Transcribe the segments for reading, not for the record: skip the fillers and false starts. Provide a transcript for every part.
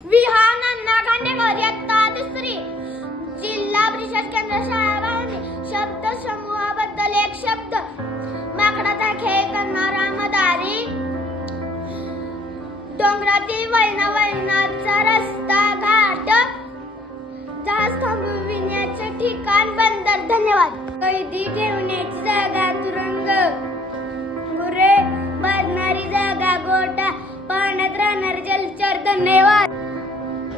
विहान अण्णा खांडेकर इयत्ता तिसरी जिल्हा परिषद केंद्र शाळा बाळवणी. शब्द समूहाबद्दल एक शब्द. माकडाचा खेळ करणारा मदारी. डोंगरातील वळणाचा रस्ता घाट. जहाज थांबविण्याचे ठिकाण बंदर. धन्यवाद. कैदी ठेवण्याची जागा तुरुंग. गुरे बांधणारी जागा गोठा. पाण्यात राहणारे जलचर. धन्यवाद.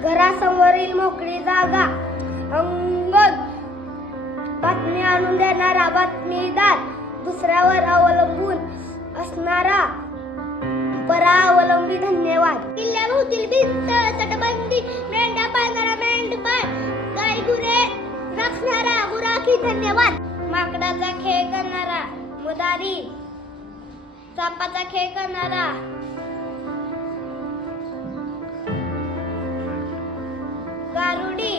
घरासमोरील मोकळी जागा अंगण. बातमी आणून देणारा बातमीदार. दुसऱ्यावर अवलंबून असणारा परावलंबी. धन्यवाद. किल्ल्याभोवतील भिंत तटबंदी. मेंढ्या पाळणारा मेंढपाळ. गाई गुरे राखणारा गुराखी. धन्यवाद. माकडाचा खेळ करणारा मदारी. सापाचा खेळ करणारा गारुडी.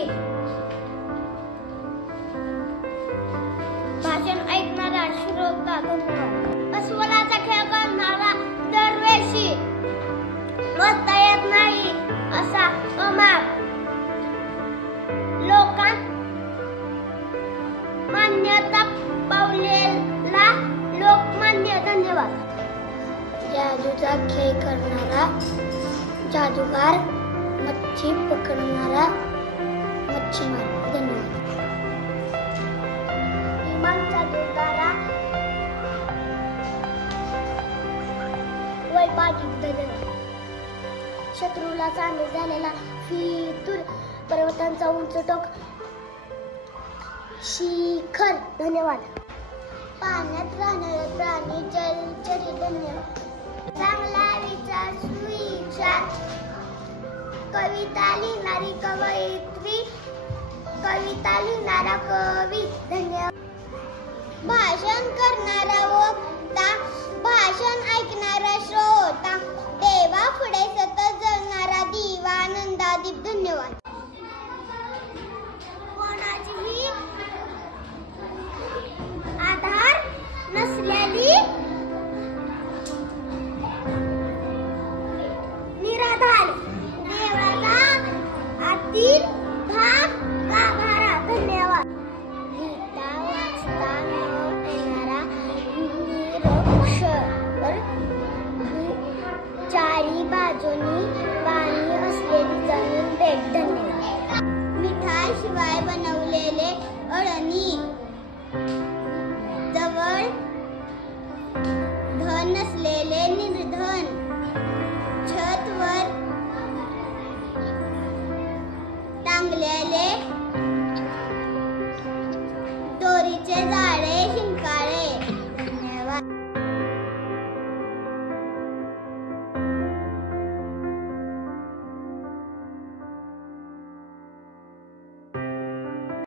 भाषण ऐकणारा श्रोता. धन्यवाद. अस्वलाचा खेळ करणारा दरवेशी. मोजता येत नाही असा अमाप. लोकांत मान्यता पावलेला लोकमान्य. धन्यवाद. जादूचा खेळ करणारा जादूगार. मच्छी पकडणारा मच्छीमार. धन्यवाद. इमान जादूगारा वैपाटिक. धन्यवाद. शत्रूला चांदी झालेला फितूर. पर्वतांचा उंच टोक शिखर. धन्यवाद. पाण्यात राहणारे प्राणी जलचरी. धन्यवाद. चांगला विचार सुविचार. कविता लिहिणारी कवयित्री. कविता लिहिणारा कवी. धन्यवाद. भाषण करणारा वक्ता. भाषण ऐकणारा श्रोता. देवा पुढे सतत जळणारा दिवा. आनंदादीप. धन्यवाद. कोणाचीही आधार नसलेली निराधार. देवळाचा आतील भाग गाभारा. धन्यवाद. लिहिता वाचता न येणारा निरक्षर. चारी बाजूनी पाणी असलेली जमीन. भेट. धन्यवाद. मिठाशिवाय बनवलेले अळणी. जवळ धन नसलेले निर्धन. छतवर टांगलेले